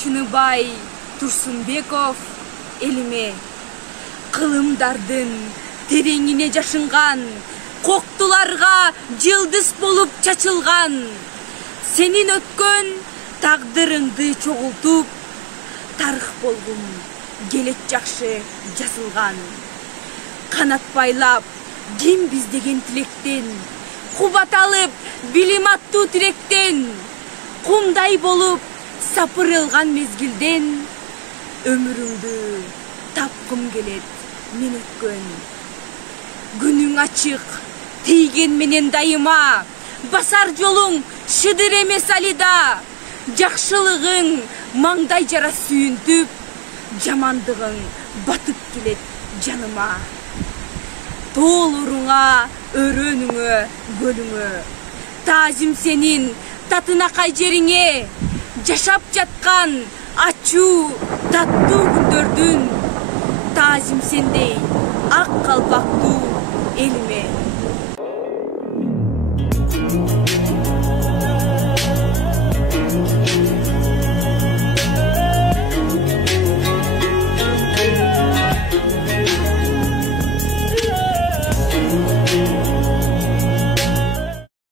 Чыныбай Турсунбеков элиме кылымдардын тереңине жашынган, коктуларга жылдыз болуп чачылган, сенин өткөн тагдырыңды чогултуп, тарых болгум келет жакшы жазылган. Канат байлап кимбиз деген тилектен, кубат алып билим аттуу тиректен, кумдай болуп сапырылган мезгилден, өмүрүңдү тапкым келет мен өткөн. Күнүң ачык тийген менен дайыма, басар жолуң шыдыр эмес алида, жакшылыгың маңдай жара сүйүнтүп, жамандыгың батып келет жаныма. Тоолоруңа, өрөөнүңө, көлүңө, таазим сенин татынакай жериңе, жашап жаткан ачуу, таттуу күндөрдүн таазим сендей